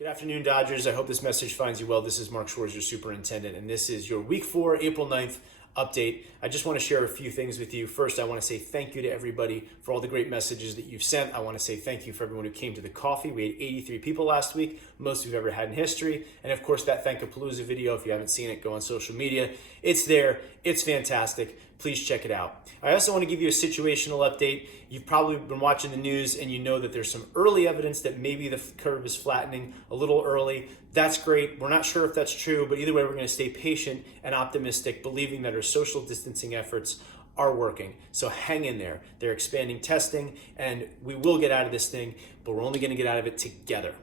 Good afternoon, Dodgers. I hope this message finds you well. This is Mark Schwarz, your superintendent, and this is your Week 4, April 9th update. I just want to share a few things with you. First, I want to say thank you to everybody for all the great messages that you've sent. I want to say thank you for everyone who came to the coffee. We had 83 people last week, most we've ever had in history. And of course, that Thankapalooza video, if you haven't seen it, go on social media. It's there. It's fantastic. Please check it out. I also want to give you a situational update. You've probably been watching the news and you know that there's some early evidence that maybe the curve is flattening a little early. That's great. We're not sure if that's true, but either way, we're going to stay patient and optimistic, believing that our social distancing efforts are working. So hang in there. They're expanding testing and we will get out of this thing, but we're only going to get out of it together.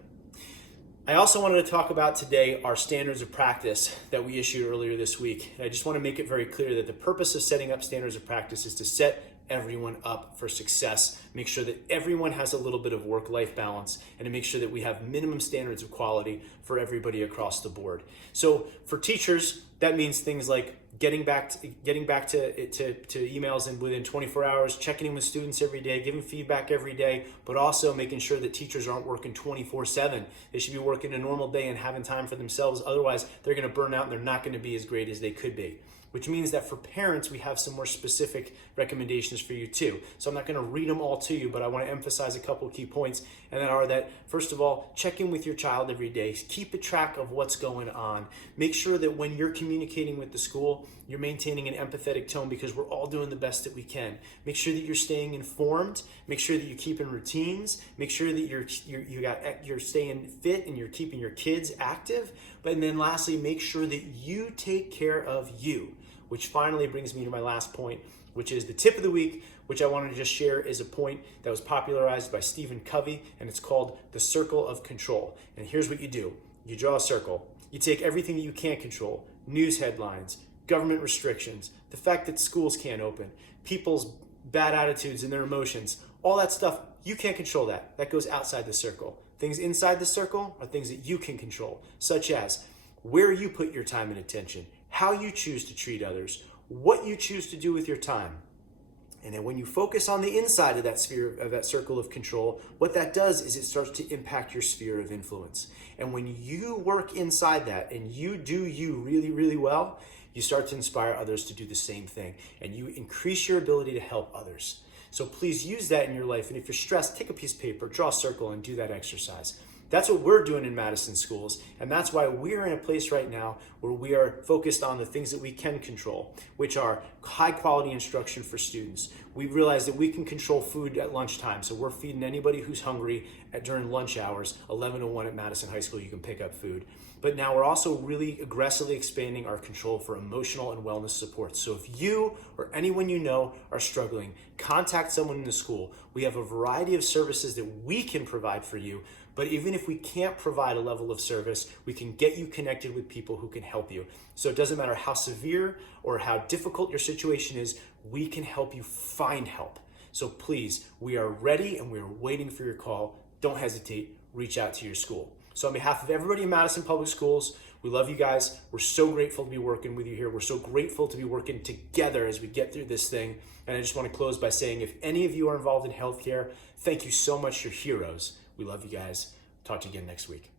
I also wanted to talk about today our standards of practice that we issued earlier this week. And I just want to make it very clear that the purpose of setting up standards of practice is to set everyone up for success, make sure that everyone has a little bit of work-life balance, and to make sure that we have minimum standards of quality for everybody across the board. So for teachers, that means things like getting back to emails and within 24 hours, checking in with students every day, giving feedback every day, but also making sure that teachers aren't working 24/7. They should be working a normal day and having time for themselves. Otherwise, they're going to burn out and they're not going to be as great as they could be. Which means that for parents, we have some more specific recommendations for you too. So I'm not going to read them all to you, but I want to emphasize a couple of key points. And that are that, first of all, check in with your child every day. Keep a track of what's going on. Make sure that when you're communicating with the school, you're maintaining an empathetic tone because we're all doing the best that we can. Make sure that you're staying informed. Make sure that you're keeping routines. Make sure that you're staying fit and you're keeping your kids active. And then lastly, make sure that you take care of you. Which finally brings me to my last point, which is the tip of the week, which I wanted to just share is a point that was popularized by Stephen Covey, and it's called the circle of control. And here's what you do. You draw a circle. You take everything that you can't control, news headlines, government restrictions, the fact that schools can't open, people's bad attitudes and their emotions, all that stuff, you can't control that. That goes outside the circle. Things inside the circle are things that you can control, such as where you put your time and attention, how you choose to treat others, what you choose to do with your time. And then when you focus on the inside of that sphere, of that circle of control, what that does is it starts to impact your sphere of influence. And when you work inside that and you do you really, really well, you start to inspire others to do the same thing. And you increase your ability to help others. So please use that in your life. And if you're stressed, take a piece of paper, draw a circle, and do that exercise. That's what we're doing in Madison schools, and that's why we're in a place right now where we are focused on the things that we can control, which are high quality instruction for students. We realize that we can control food at lunchtime, so we're feeding anybody who's hungry during lunch hours. 11 to 1 at Madison High School, you can pick up food. But now we're also really aggressively expanding our control for emotional and wellness support. So if you or anyone you know are struggling, contact someone in the school. We have a variety of services that we can provide for you. But even if we can't provide a level of service, we can get you connected with people who can help you. So it doesn't matter how severe or how difficult your situation is, we can help you find help. So please, we are ready and we are waiting for your call. Don't hesitate, reach out to your school. So on behalf of everybody in Madison Public Schools, we love you guys. We're so grateful to be working with you here. We're so grateful to be working together as we get through this thing. And I just want to close by saying, if any of you are involved in healthcare, thank you so much. You're heroes. We love you guys. Talk to you again next week.